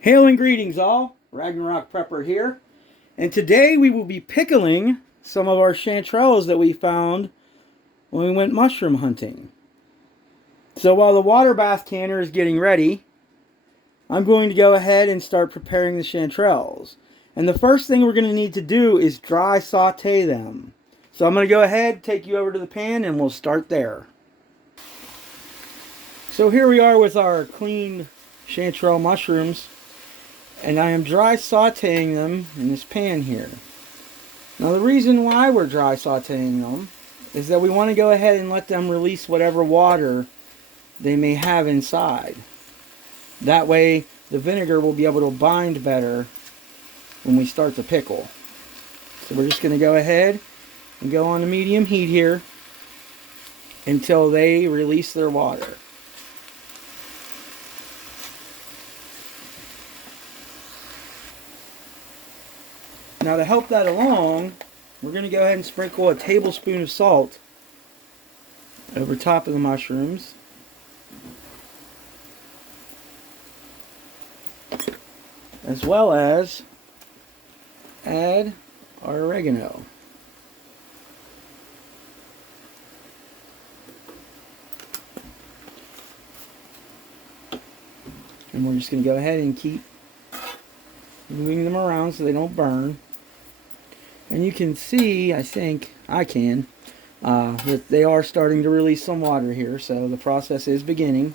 Hail and greetings all, Ragnarok Prepper here, and today we will be pickling some of our chanterelles that we found when we went mushroom hunting. So while the water bath canner is getting ready, I'm going to go ahead and start preparing the chanterelles. And the first thing we're going to need to do is dry saute them. So I'm going to go ahead, take you over to the pan, and we'll start there. So here we are with our clean chanterelle mushrooms. And I am dry sauteing them in this pan here. Now the reason why we're dry sauteing them is that we want to go ahead and let them release whatever water they may have inside. That way the vinegar will be able to bind better when we start to pickle. So we're just going to go ahead and go on to medium heat here until they release their water. Now to help that along, we're going to go ahead and sprinkle a tablespoon of salt over top of the mushrooms. As well as add our oregano. And we're just going to go ahead and keep moving them around so they don't burn. And you can see, I think, I can, that they are starting to release some water here, so the process is beginning.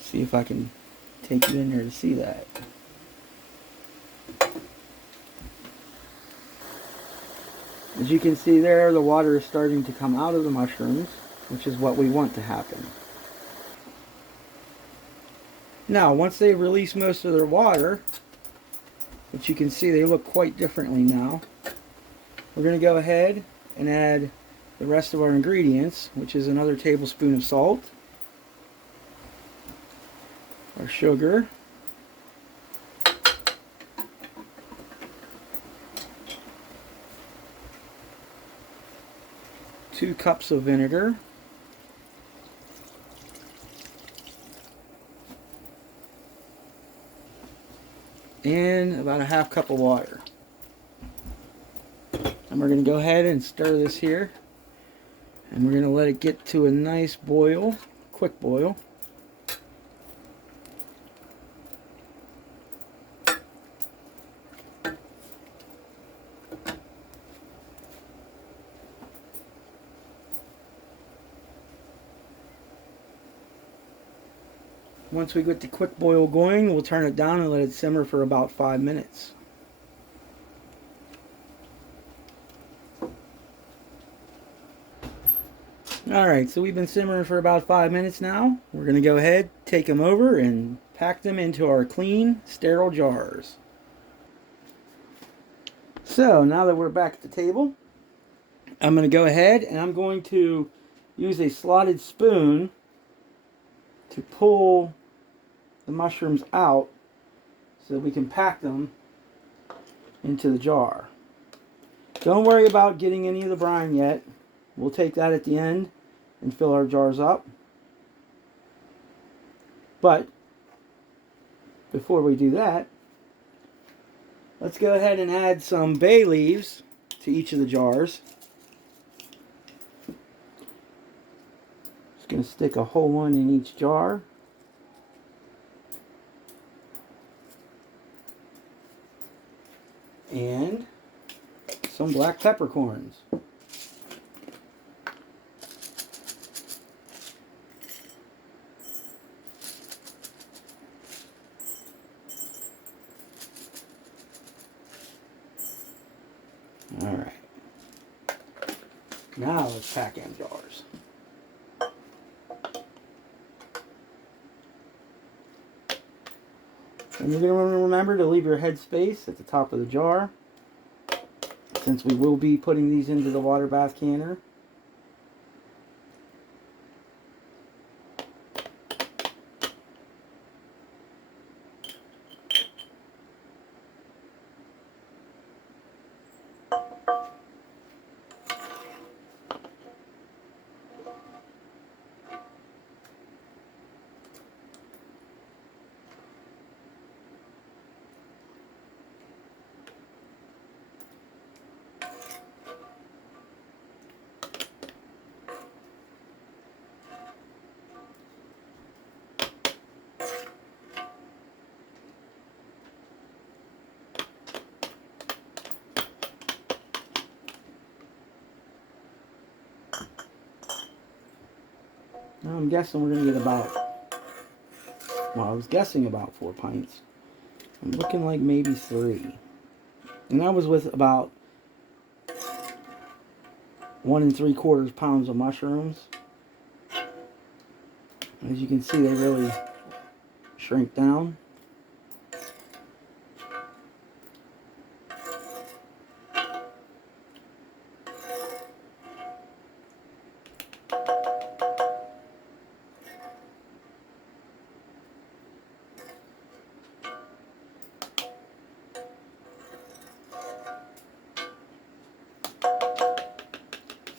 See if I can take you in there to see that. As you can see there, the water is starting to come out of the mushrooms, which is what we want to happen. Now, once they release most of their water, which you can see they look quite differently now, we're going to go ahead and add the rest of our ingredients, which is another tablespoon of salt, our sugar, two cups of vinegar, and about a half cup of water. And we're going to go ahead and stir this here, and we're going to let it get to a nice boil, quick boil. Once we get the quick boil going, we'll turn it down and let it simmer for about 5 minutes. Alright, so we've been simmering for about 5 minutes now. We're going to go ahead, take them over, and pack them into our clean, sterile jars. So, now that we're back at the table, I'm going to go ahead and I'm going to use a slotted spoon to pull the mushrooms out so that we can pack them into the jar. Don't worry about getting any of the brine yet. We'll take that at the end and fill our jars up. But before we do that, let's go ahead and add some bay leaves to each of the jars. Just going to stick a whole one in each jar. And some black peppercorns. Alright. Now let's pack in jars. And you're going to remember to leave your head space at the top of the jar, since we will be putting these into the water bath canner. Now I'm guessing we're going to get about, well, I was guessing about 4 pints. I'm looking like maybe 3. And that was with about 1 3/4 pounds of mushrooms. As you can see, they really shrink down.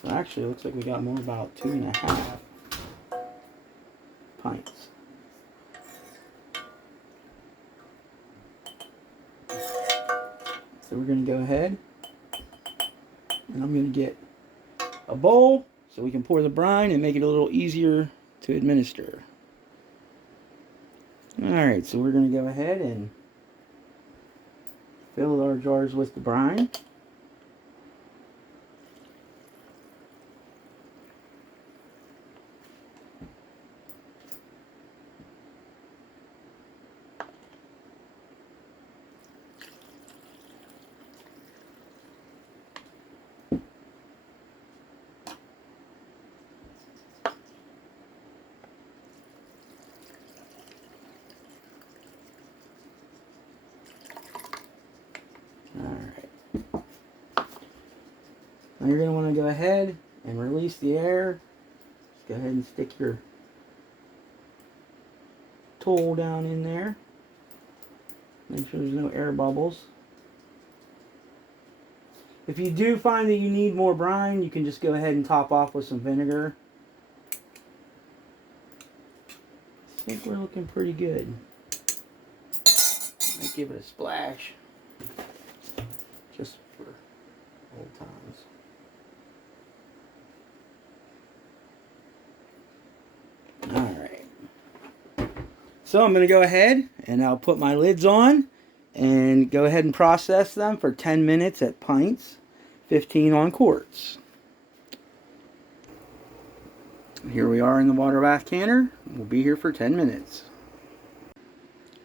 So actually, it looks like we got more about 2.5 pints. So we're going to go ahead and I'm going to get a bowl so we can pour the brine and make it a little easier to administer. Alright, so we're going to go ahead and fill our jars with the brine. Alright. Now you're going to want to go ahead and release the air. Just go ahead and stick your tool down in there. Make sure there's no air bubbles. If you do find that you need more brine, you can just go ahead and top off with some vinegar. I think we're looking pretty good. Might give it a splash. Just for old times. Alright. So I'm going to go ahead and I'll put my lids on and go ahead and process them for 10 minutes at pints, 15 on quarts. Here we are in the water bath canner. We'll be here for 10 minutes.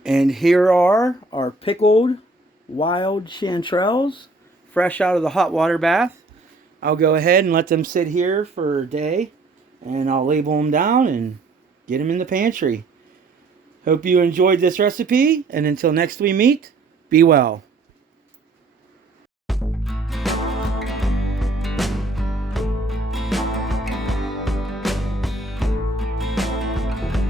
And here are our pickled wild chanterelles, fresh out of the hot water bath. I'll go ahead and let them sit here for a day, and I'll label them down and get them in the pantry. Hope you enjoyed this recipe, and until next we meet, be well.